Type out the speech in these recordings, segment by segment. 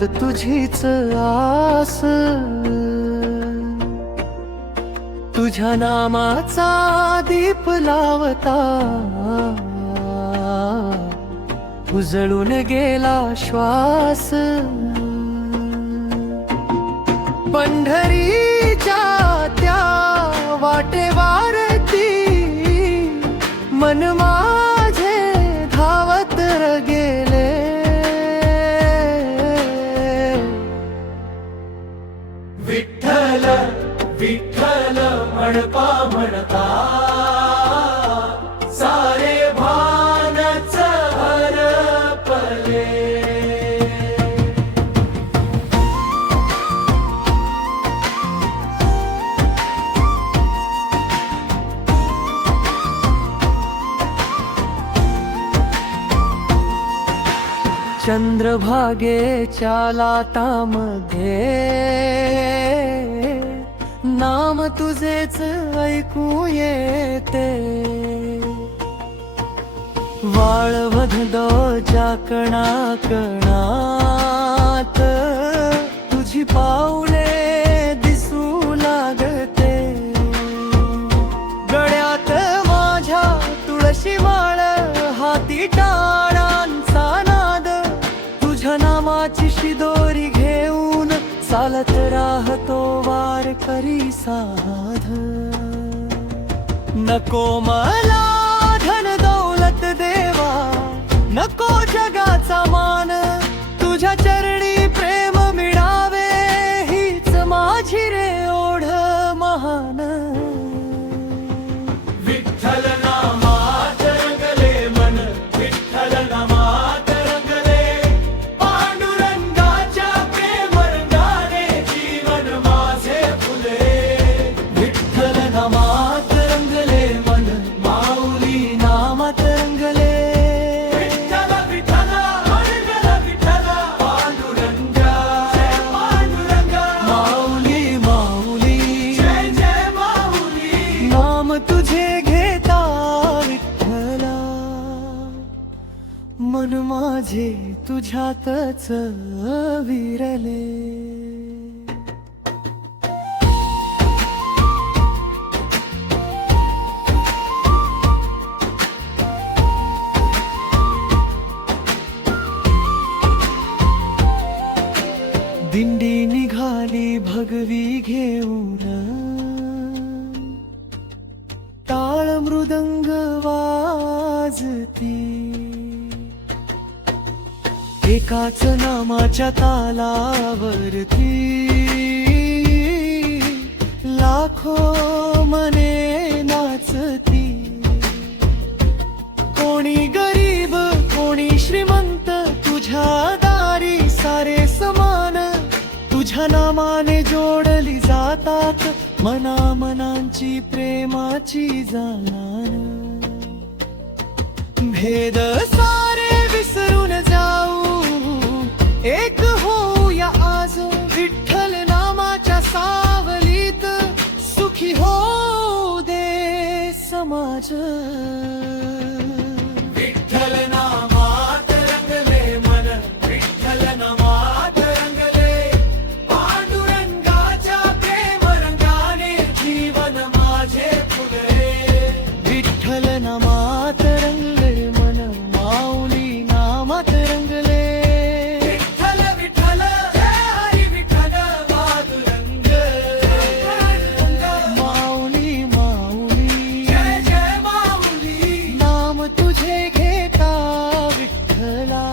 फक्त तुझीच आस, तुझ्या नामाचा दीप लावता उजळून गेला श्वास। पंढरीच्या त्या वाटेवारती मन माझे धावत गेले, विठ्ठल विठ्ठल म्हणता म्हणता सारे भानच हरपले। चंद्रभागेच्या लाटामध्ये नाम तुझेच ऐकू येते, वाळवधोच्या कणा कणात तुझी पाऊले दिसू लागते, गळ्यात माझ्या तुळशी माळ हाती टाळांचा नाद, तुझ्या नामाची शिदोरी घेऊन चालत राहतो वारकरी साध। नको मला धन दौलत देवा, नको जगाचा मान, तुझ्या चरणी प्रेम मिळावे हीच माझी रे ओढ महान। विठ्ठल नामात रंगले मन, विठ्ठल नामात रंगले, पांडुरंगाच्या प्रेम रंगाने जीवन माझे फुले। विठ्ठल नामात रंगले मन, माऊली नामात रंगले, विठ्ठल विठ्ठल रंगल विठ्ठल, पांडुरंगा जय पांडुरंगा, माऊली माऊली जय जय माऊली, नाम तुझे घेता विठ्ठला, मन माझे तुझ्यातच विरले। दिंडी निघाली भगवी घेऊन, टाळ मृदंग वाजती, एकाच नामाच्या तालावरती लाखो मने नाचती, कोणी गरीब कोणी श्रीमंत तुझ्या दारी सारे समान, तुझ्या नामाने जोडली जातात मना मनांची प्रेमाची जाण। भेद सारे विसरून जाऊ, एक होऊया आज विठ्ठल नामाच्या सावलीत, सुखी होऊ दे समाज। विठ्ठल नामात रंगले मन, विठ्ठल नामात रंगले, पांडुरंगाच्या प्रेम रंगाने जीवन माझे फुलले। विठ्ठल नामात रंगले मन, माऊली नामात रंगले, विठ्ठल विठ्ठल जय हरी विठ्ठल, पांडुरंग माऊली माऊली जय जय माऊली, नाम तुझे घेता विठ्ठला,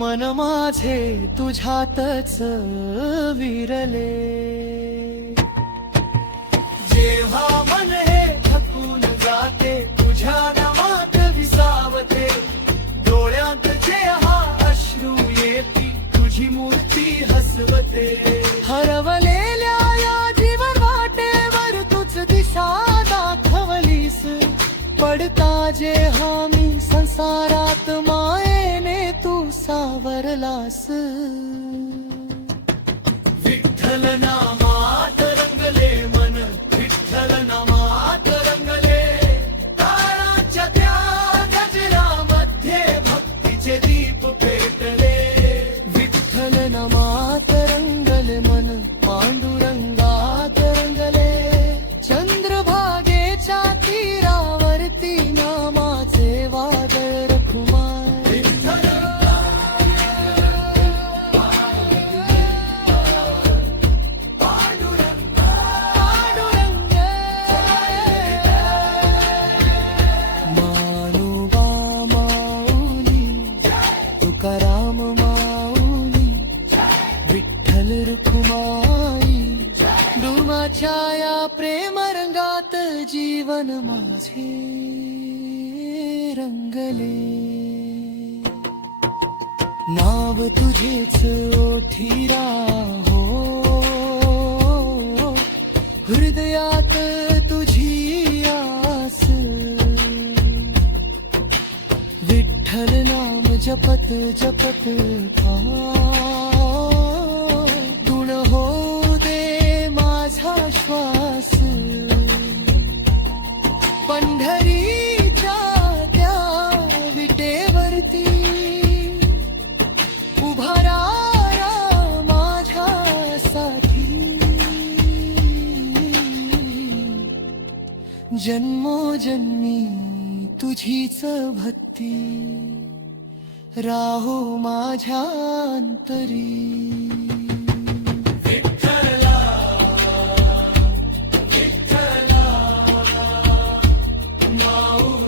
मन माझे तुझ्यातच विरले। जेव्हा मन हे थकून जाते तुझ्या नामात विसावते, डोळ्यात जेव्हा अश्रू येती तुझी मूर्ती हसवते, हरवलेल्या या जीवन वाटेवर तुझ दिशा दाखवलीस, पडता जेव्हा मी संसारात मायेने तू सावरलास। विठ्ठल नामात रंगले मन, विठ्ठल नामात रंगले, ताराच्या त्या गजरामध्ये भक्तीचे दीप पेटले, प्रेमाच्या या प्रेम रंगात जीवन माझे रंगले. नाव तुझेच ओठी राहो, हृदयात तुझी आस. विठ्ठल नाम जपत जपत गुण हो दे माझा श्वास. पंढरीच्या त्या विटेवरती उभा राहा माझ्यासाठी. जन्मोजन्मी तुझीच भक्ती राहो माझ्या अंतरी. माऊली